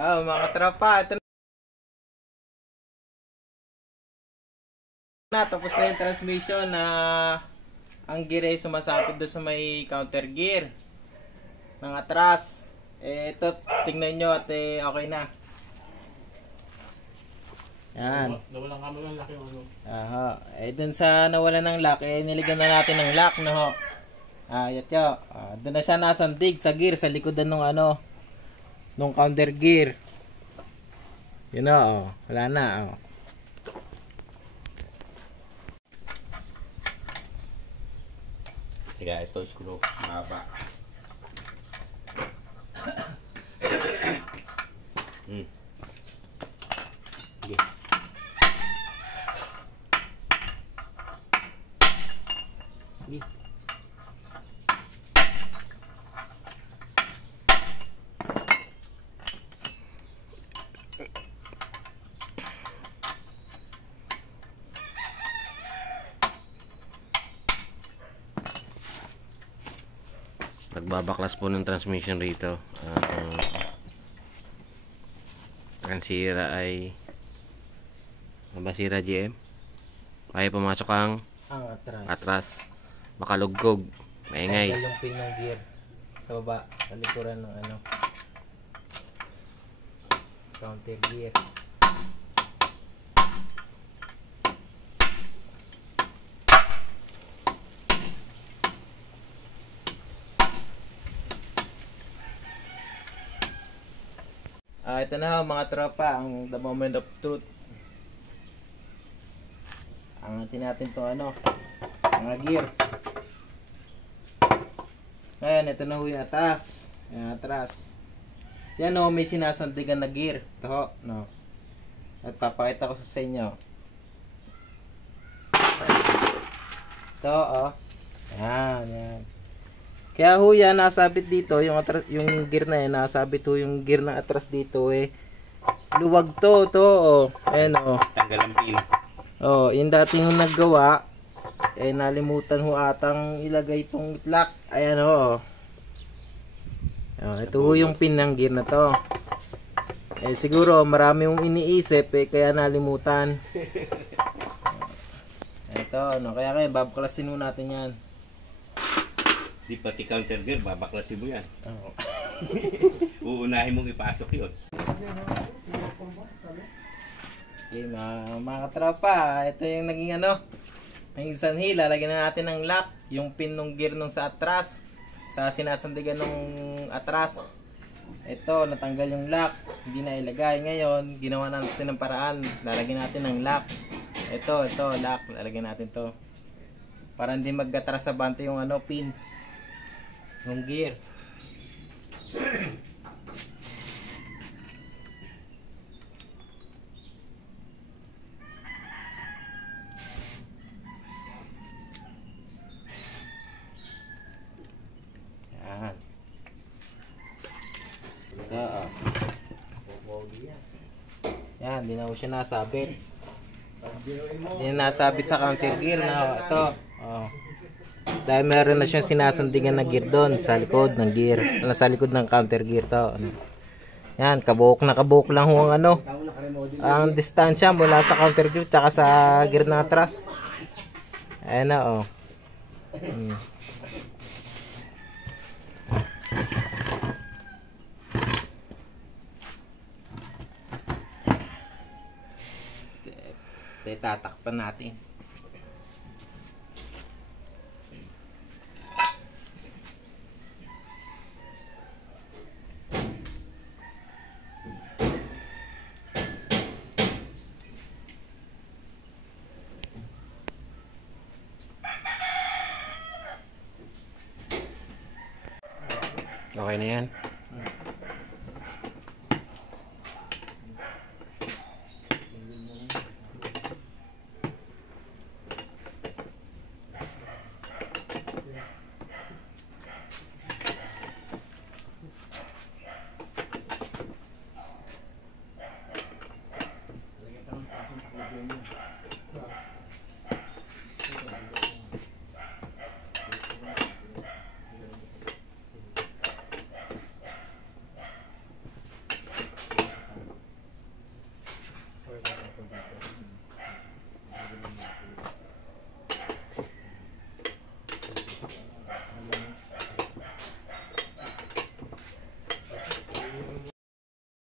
Mga tropa, ito na, tapos na yung transmission na ang gear ay sumasapit doon sa may counter gear ng atras. Ito, tingnan nyo at okay na. Yan. Nawalan kami ng lock yung ano. Dun sa nawalan ng lock, niligan na natin ng lock, no ho. Yatyo. Doon na siya nasandig sa gear, sa likodan ng nung counter gear. Yun na, wala na, Tiga, ito screw, mahaba. Sige. Sige. Nagbabaklas po ng transmission rito. Ang sira ay sira GM. Kaya pumasok ang atras. Makalugkog. Maingay. Yung pin ng gear sa baba, sa likuran ng counter gear. Ito na mga tropa, ang the moment of truth. Ang natin to mga gear. Ngayon, ito na yung atas. Yan, atras. Yan may sinasandigan na gear. Ito no. At papakita ko sa inyo. Ito yan. Kaya yan, nasabit dito, yung gear na yan, nasabit yung gear ng atras dito luwag to, ayan tanggal ang pin. Yung dating yung naggawa, nalimutan atang ilagay itong lock, ayan ito yung pin ng gear na to. Siguro marami yung iniisip, kaya nalimutan. Ito, kaya babaklasin mo natin yan. Di pati counter gear, babaklasin mo yan. Uunahin mong ipasok yun. Okay, mga katropa, ito yung naging naging sanhi. Lalagyan na natin ng lock, yung pin ng gear nung sa atras, sa sinasandigan nung atras. Ito, natanggal yung lock, hindi na ilagay. Ngayon, ginawa natin ng paraan, lalagyan natin ng lock. Ito, lock, lalagyan natin to para hindi mag-atras sa bante yung pin ng gear. Yan. Yan, di na ko siya nasabit. Di na nasabit sa counter gear na ito. Dahil meron na siyang sinasandigan na gear doon sa likod ng gear, sa likod ng counter gear to. Yan, kabuhok lang ang distansya mula sa counter gear tsaka sa gear na atras. Ayan na tatakpan natin. Okay na yan.